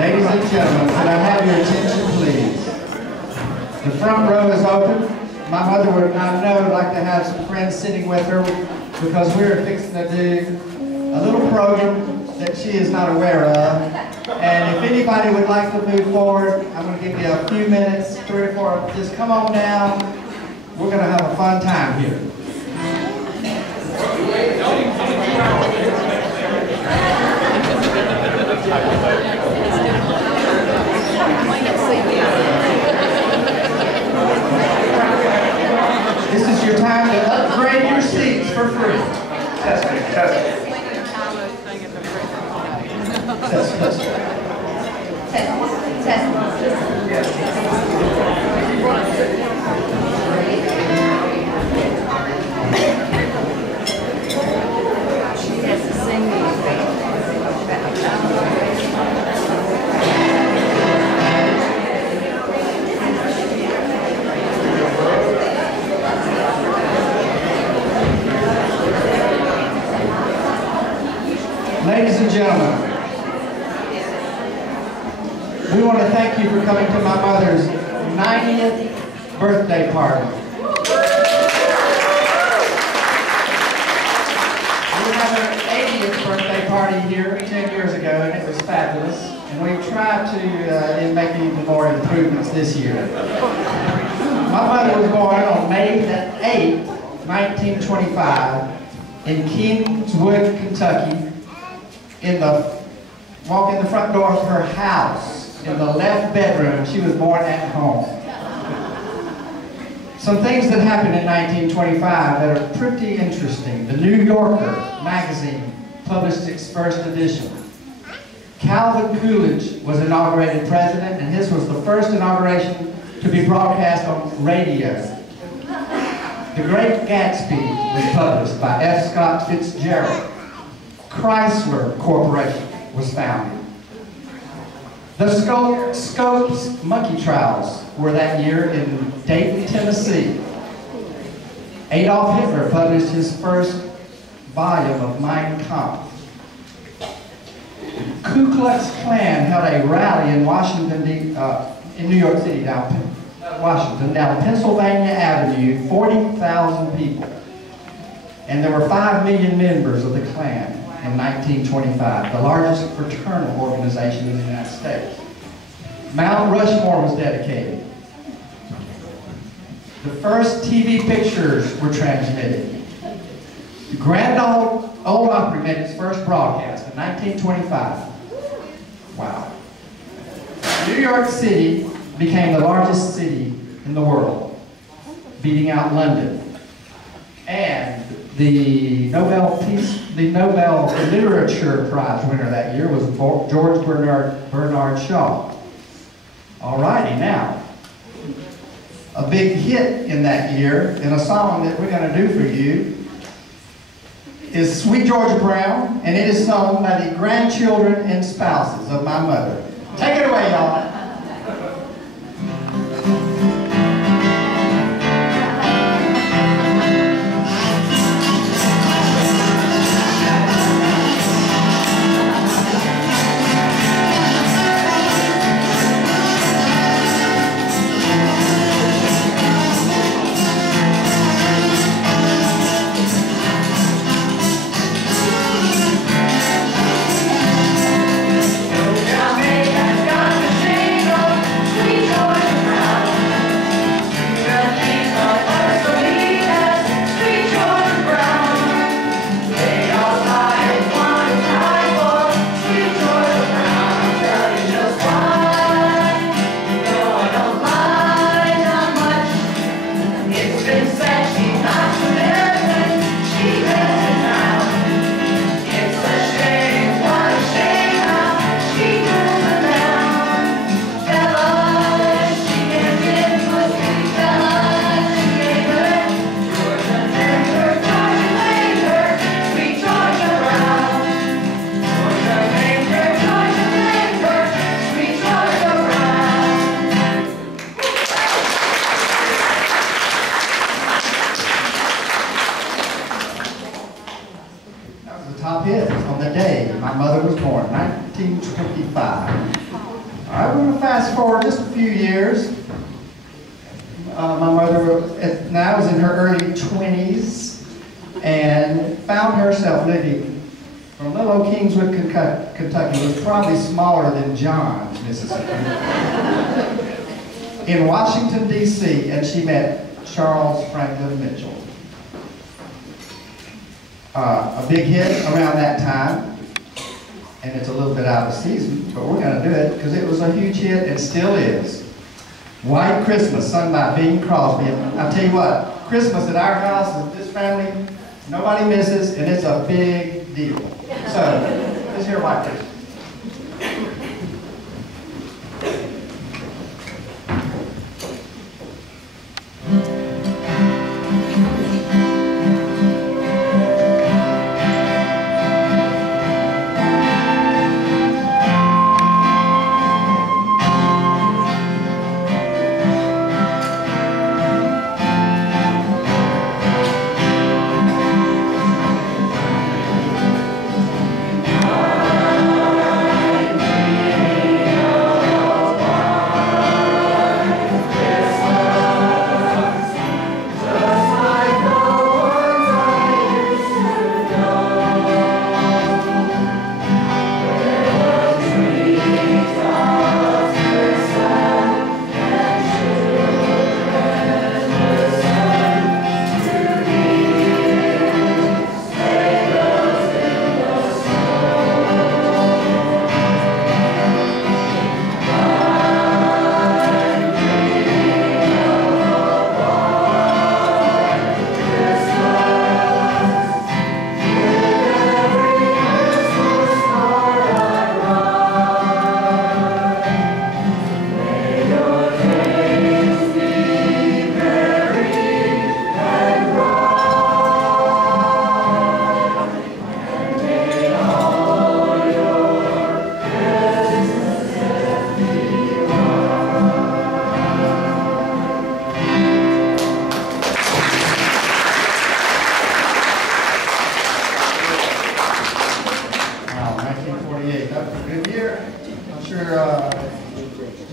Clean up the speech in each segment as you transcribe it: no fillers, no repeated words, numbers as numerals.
Ladies and gentlemen, can I have your attention, please? The front row is open. My mother would, I know, like to have some friends sitting with her because we're fixing to do a little program that she is not aware of. And if anybody would like to move forward, I'm going to give you a few minutes, 3 or 4. Just come on down. We're going to have a fun time here. This is your time to upgrade your seats for free. Testing. Ladies and gentlemen, we want to thank you for coming to my mother's 90th birthday party. We had her 80th birthday party here 10 years ago, and it was fabulous. And we tried to make even more improvements this year. My mother was born on May the 8th, 1925, in Kingswood, Kentucky. Walk in the front door of her house, in the left bedroom. She was born at home. Some things that happened in 1925 that are pretty interesting. The New Yorker magazine published its first edition. Calvin Coolidge was inaugurated president, and his was the first inauguration to be broadcast on radio. The Great Gatsby was published by F. Scott Fitzgerald. Chrysler Corporation was founded. The Scopes monkey trials were that year in Dayton, Tennessee. Adolf Hitler published his first volume of Mein Kampf. Ku Klux Klan held a rally in Washington, in New York City, Washington, down Pennsylvania Avenue, 40,000 people. And there were 5 million members of the Klan. In 1925, the largest fraternal organization in the United States. Mount Rushmore was dedicated. The first TV pictures were transmitted. The Grand Ole Opry made its first broadcast in 1925. Wow. New York City became the largest city in the world, beating out London. And the Nobel Literature Prize winner that year was George Bernard Shaw. Alrighty, now, a big hit in that year, and a song that we're going to do for you, is Sweet Georgia Brown, and it is sung by the grandchildren and spouses of my mother. Take it away, y'all. top hit on the day my mother was born, 1925. I'm going to fast forward just a few years. My mother now is in her early 20s and found herself living from little old Kingswood, Kentucky. It was probably smaller than Johns, Mississippi, in Washington, D.C., and she met Charles Franklin Mitchell. A big hit around that time, and it's a little bit out of season, but we're going to do it because it was a huge hit and still is. White Christmas, sung by Bing Crosby. And I'll tell you what, Christmas at our house with this family, nobody misses, and it's a big deal. So, let's hear White Christmas.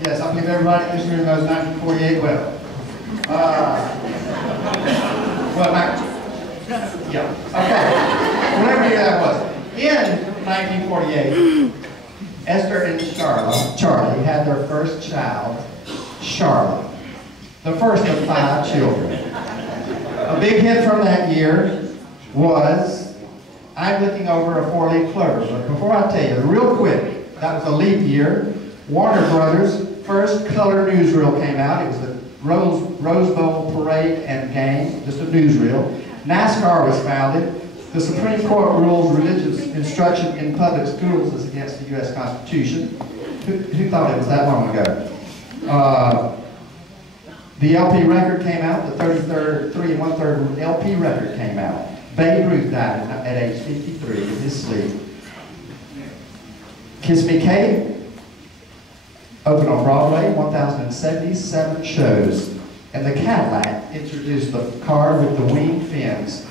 Yes, I believe everybody in this room knows 1948 well. Well, yeah, okay. Whatever year that was. In 1948, Esther and Charlie had their first child, Charlotte, the first of 5 children. A big hit from that year was I'm Looking Over a 4-Leaf Clover. But before I tell you, real quick, that was a leap year. Warner Brothers' first color newsreel came out. It was the Rose Bowl Parade and Game, just a newsreel. NASCAR was founded. The Supreme Court rules religious instruction in public schools is against the U.S. Constitution. Who thought it was that long ago? The LP record came out, the 33 1/3 LP record came out. Babe Ruth died at age 53 in his sleep. Kiss Me Kate opened on Broadway, 1,077 shows. And the Cadillac introduced the car with the winged fins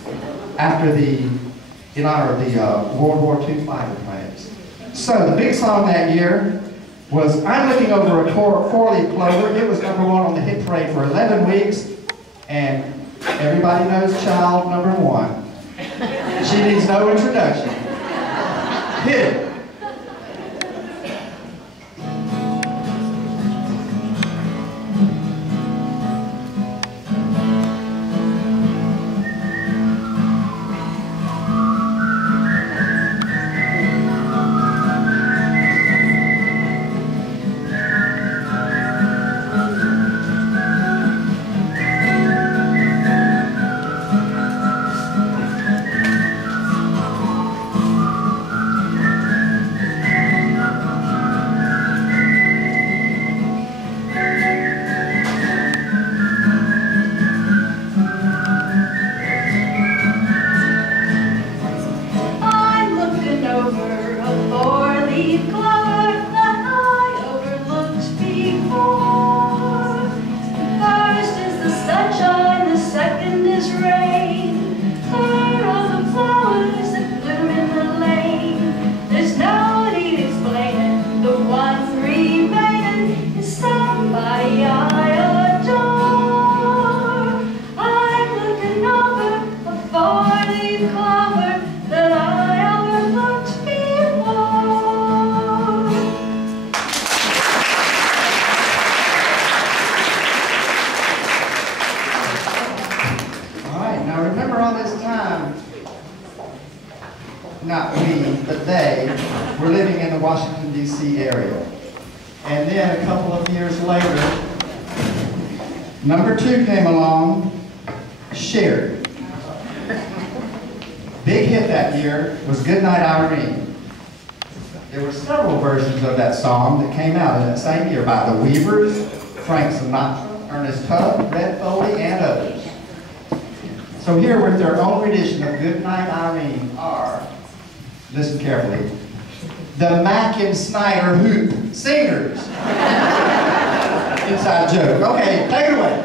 in honor of the World War II fighter planes. So the big song that year was I'm Looking Over a 4-Leaf Clover. It was #1 on the hit parade for 11 weeks. And everybody knows child #1. She needs no introduction. Hit it. were living in the Washington, D.C. area. And then a couple of years later, number 2 came along, Sherry. Big hit that year was Goodnight Irene. There were several versions of that song that came out in that same year by the Weavers, Frank Sinatra, Ernest Tubb, Red Foley, and others. So here with their own rendition of Goodnight Irene are, listen carefully, the Mack and Snyder Hoop Singers. Inside joke. Okay, take it away.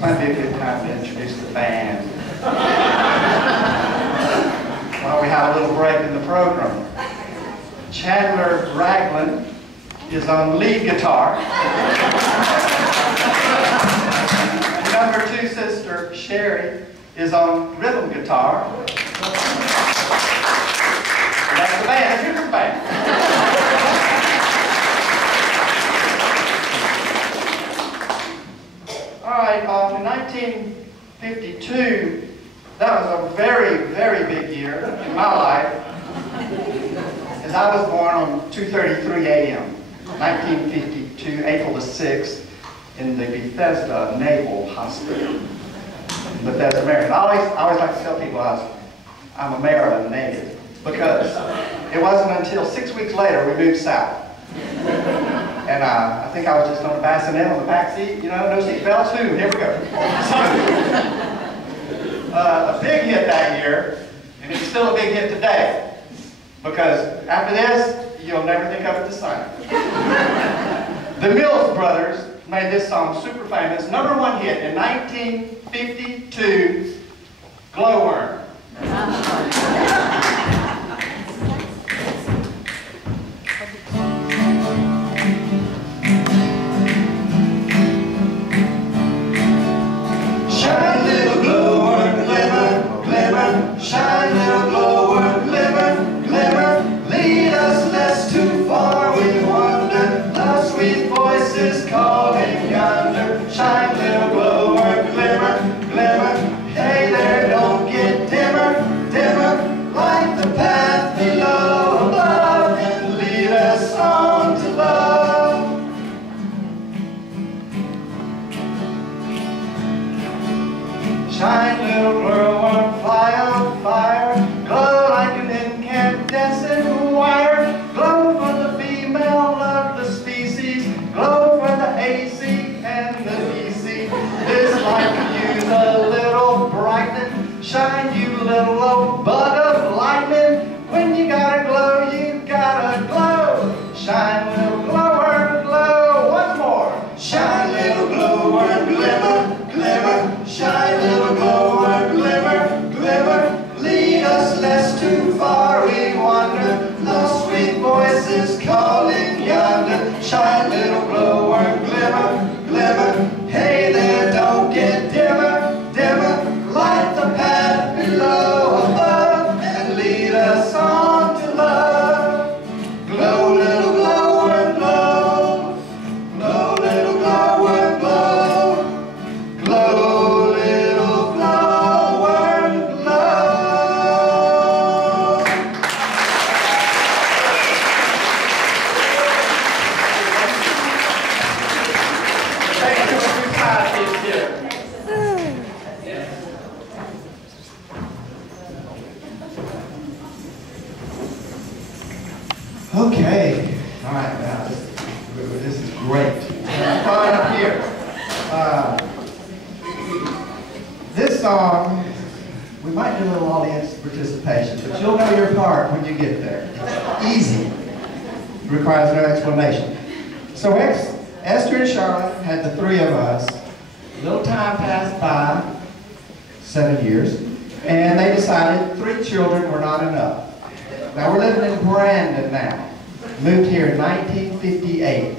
Might be a good time to introduce the band. While we have a little break in the program. Chandler Ragland is on lead guitar. Number 2 sister, Sherry, is on rhythm guitar. And that's the band. Here's the band. All right, in 1952, that was a very, very big year in my life, as I was born on 2:33 a.m., 1952, April the 6th, in the Bethesda Naval Hospital in Bethesda, Maryland. I always like to tell people I'm a Maryland native, because it wasn't until 6 weeks later we moved south. And I think I was just on the bassinet on the back seat, you know, no seat belts, here we go. A big hit that year, and it's still a big hit today, because after this, you'll never think of it the same. The Mills Brothers made this song super famous, #1 hit in 1952, Glowworm. Shine This is great. Fun up here. This song, we might do a little audience participation, but you'll know your part when you get there. It's easy. It requires no explanation. So Esther and Charlotte had the three of us. A little time passed by, 7 years, and they decided 3 children were not enough. Now we're living in Brandon now. Moved here in 1958.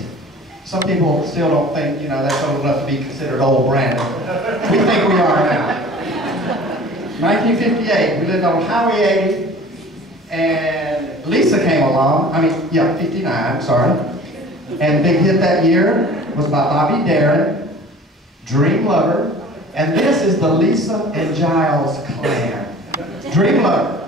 Some people still don't think, you know, that's old enough to be considered old Brandon. We think we are now. 1958, we lived on Highway 80, and Lisa came along, 59, sorry. And the big hit that year was by Bobby Darin, Dream Lover, and this is the Lisa and Giles Clan. Dream Lover.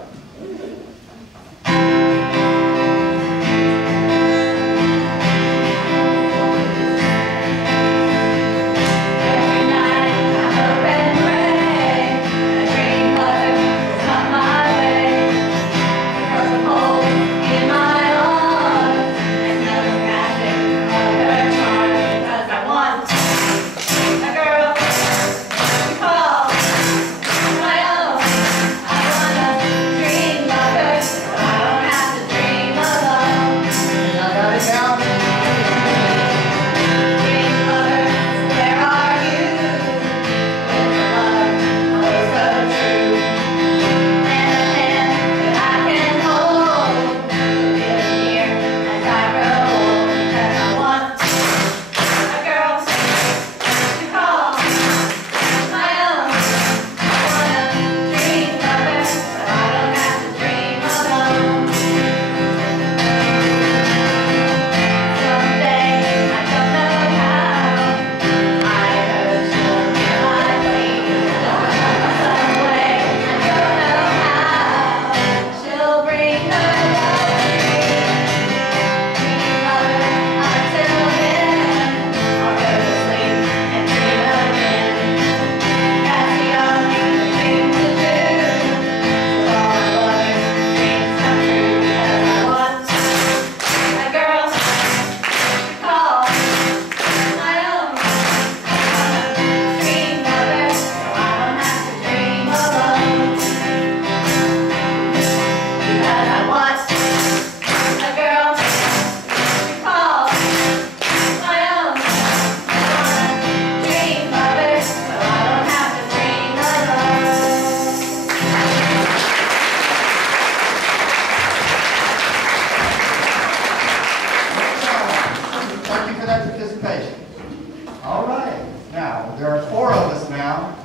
All right, now there are 4 of us now,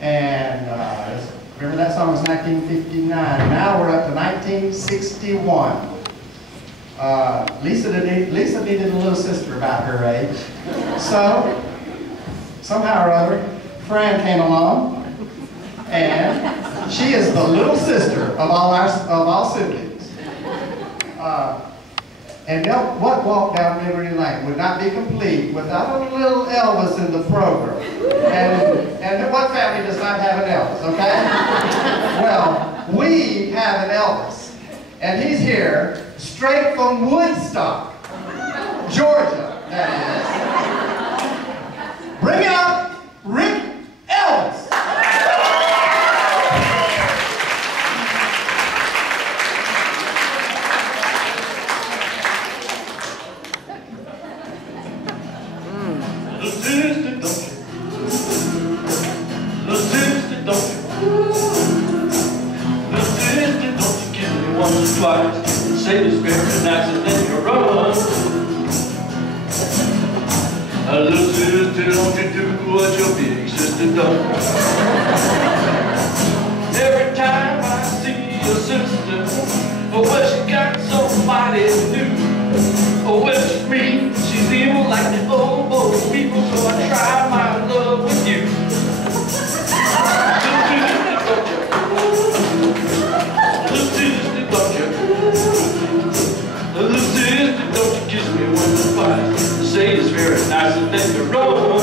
and remember that song was 1959. Now we're up to 1961. Lisa needed a little sister about her age, so somehow or other, Fran came along, and she is the little sister of all siblings. And what walk down memory lane would not be complete without a little Elvis in the program. And what family does not have an Elvis, okay? Well, we have an Elvis. And he's here straight from Woodstock, Georgia, that is. Bring out Rick Elvis. Twice, say the spirit and accident run. A little sister, don't you do what your big sister done. Every time I see your sister, oh well she got somebody new. Oh well she's mean, she's evil like the old people, so I try my love with you. Say it's very nice and then you run.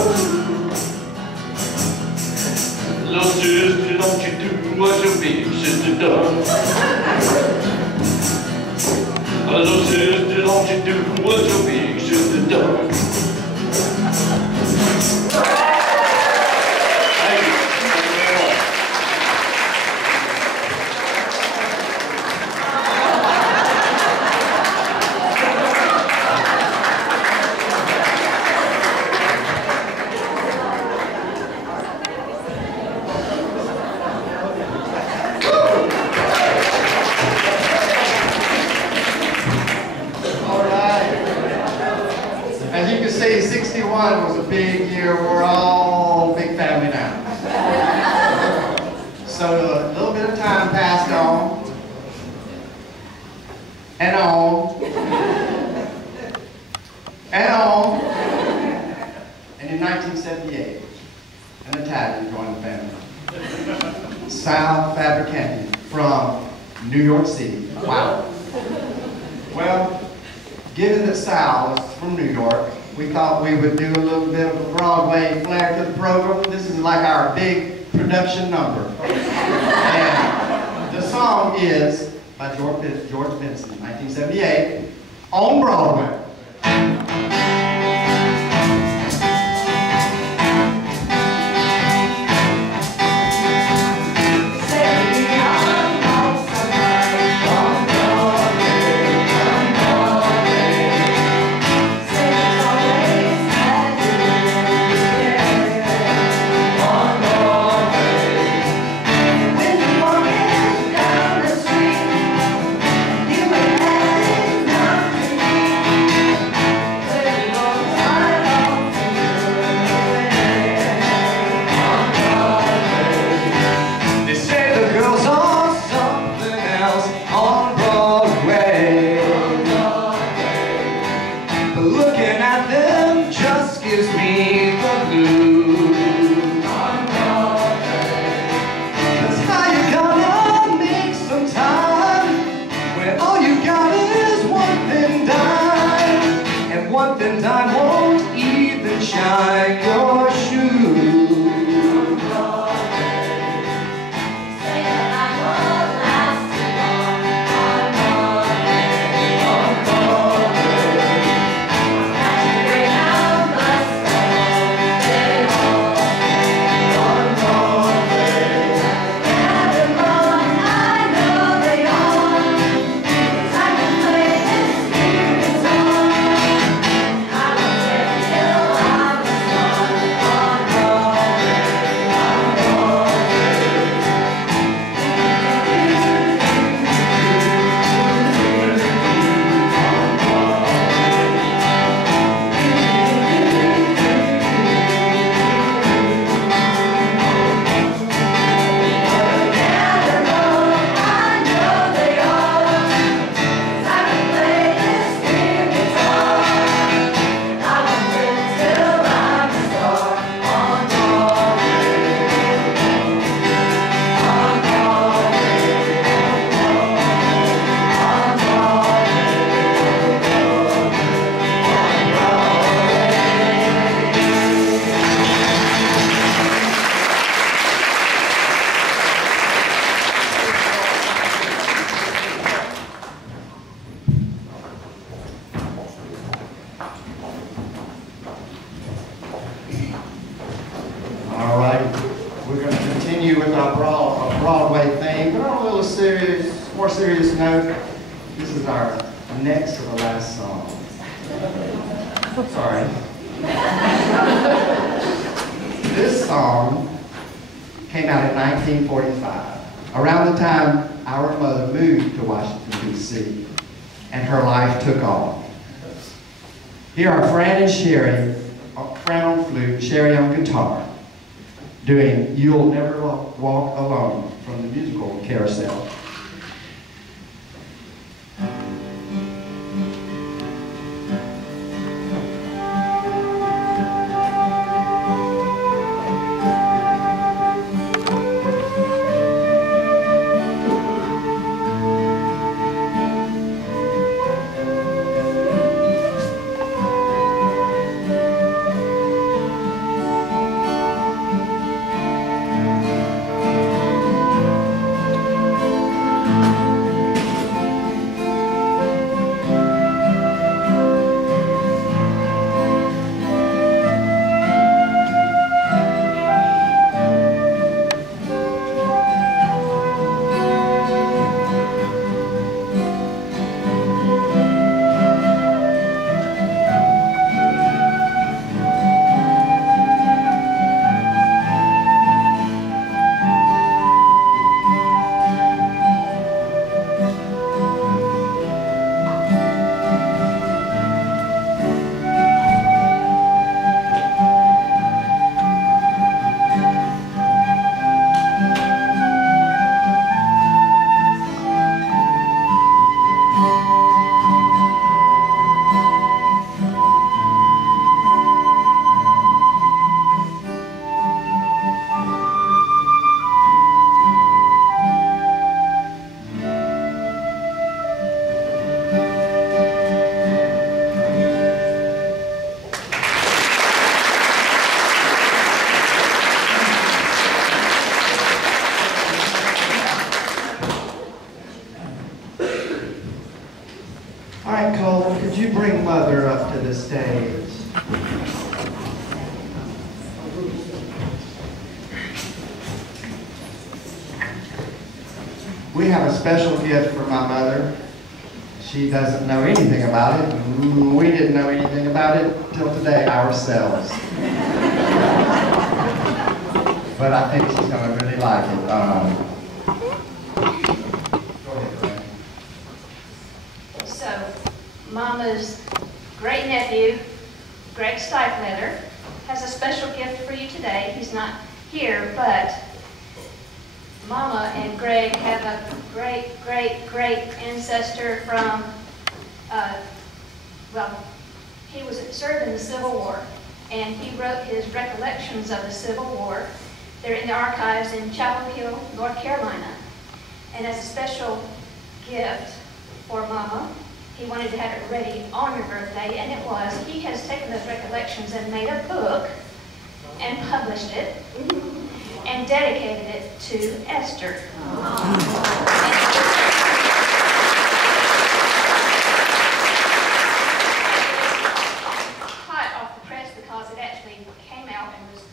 you can see, 61 was a big year. We're all big family now. So a little bit of time passed on, and on, and on. And in 1978, an Italian joined the family. Sal Fabricanti from New York City. Wow. Well, given that Sal was from New York, we thought we would do a little bit of a Broadway flair to the program. This is like our big production number. And the song is by George Benson, 1978, on Broadway. More serious note, this is our next to the last song. Sorry. This song came out in 1945, around the time our mother moved to Washington, D.C., and her life took off. Here are Fran and Sherry, Fran on flute, Sherry on guitar, doing You'll Never Walk Alone from the musical Carousel. stage. We have a special gift for my mother. She doesn't know anything about it. We didn't know anything about it till today ourselves. But I think she's going to really like it. Go ahead, Greg. So, Mama's great nephew, Greg Stiefleather, has a special gift for you today. He's not here, but Mama and Greg have a great ancestor from, well, he served in the Civil War, and he wrote his recollections of the Civil War. They're in the archives in Chapel Hill, North Carolina. And as a special gift for Mama, he wanted to have it ready on your birthday, and it was. He has taken those recollections and made a book and published it and dedicated it to Esther. Hot off the press because it actually came out and was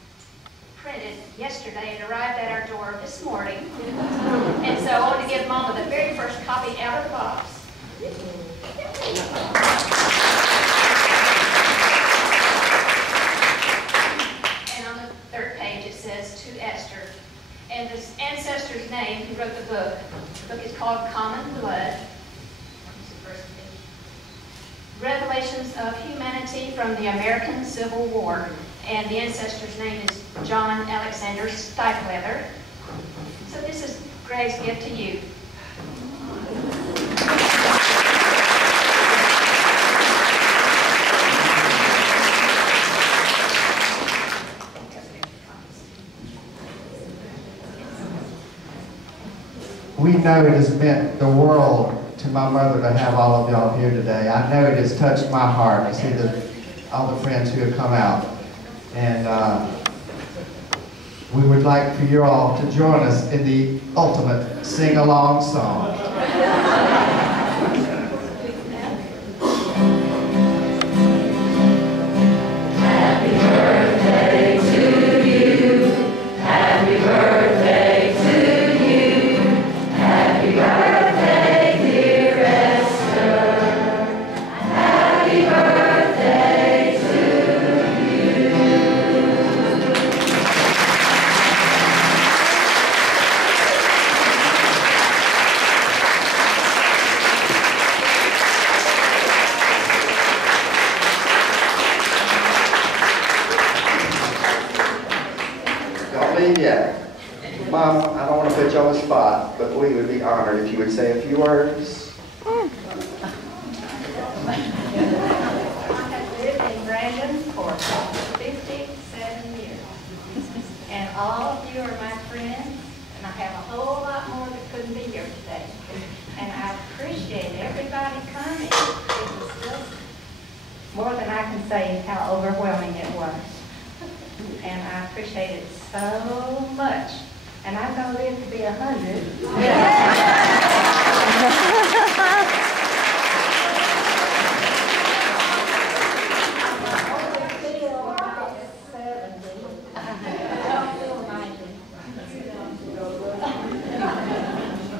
printed yesterday. It arrived at our door this morning. And so I wanted to give Mama the very first copy out of the box. And on the third page it says, to Esther. And this ancestor's name who wrote the book is called Common Blood. Revelations of Humanity from the American Civil War. And the ancestor's name is John Alexander Stiefleather. So this is Greg's gift to you. We know it has meant the world to my mother to have all of y'all here today. I know it has touched my heart to see all the friends who have come out. And we would like for you all to join us in the ultimate sing-along song. Yet. Mom, I don't want to put you on the spot, but we would be honored if you would say a few words. I have lived in Brandon for 57 years. And all of you are my friends, and I have a whole lot more that couldn't be here today. And I appreciate everybody coming. It was just more than I can say how overwhelming it was. And I appreciate it so much. And I'm going to live to be 100.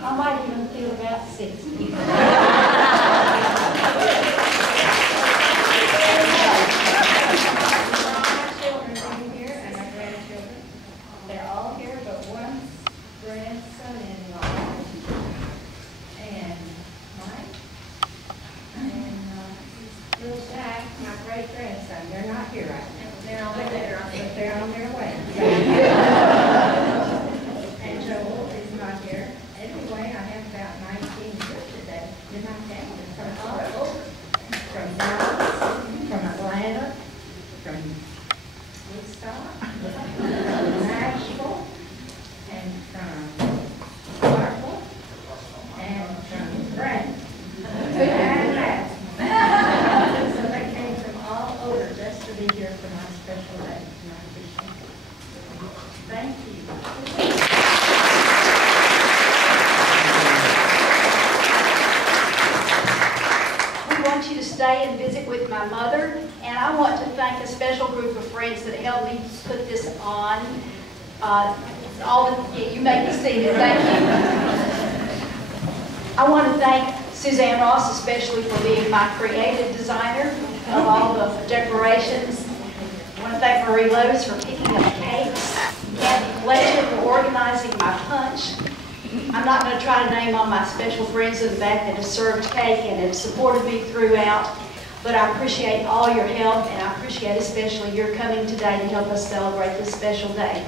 I might even feel about 60. They're not here right now. They're on their way. And Joel is not here. Anyway, I have about 19 here today. Didn't I count? From all over. From Dallas, from Atlanta, from Woodstock, from Nashville, and from Clarksville, and from Brandon. So they came from all over just to be here for my special day. And I appreciate it. Thank you. We want you to stay and visit with my mother And I want to thank a special group of friends that helped me put this on. You make me seated, thank you. I want to thank Suzanne Ross especially for being my creative designer of all the decorations. I want to thank Marie Lowe's for picking up cakes, Kathy Fletcher for organizing my punch. I'm not going to try to name all my special friends in the back that have served cake and have supported me throughout, but I appreciate all your help, and I appreciate especially your coming today to help us celebrate this special day.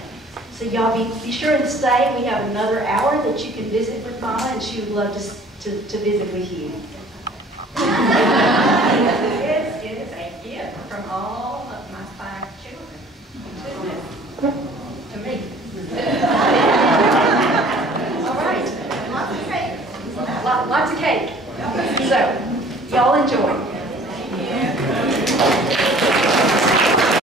So y'all be sure and stay. We have another hour that you can visit with Mama, and she would love to visit with you. It's a gift from all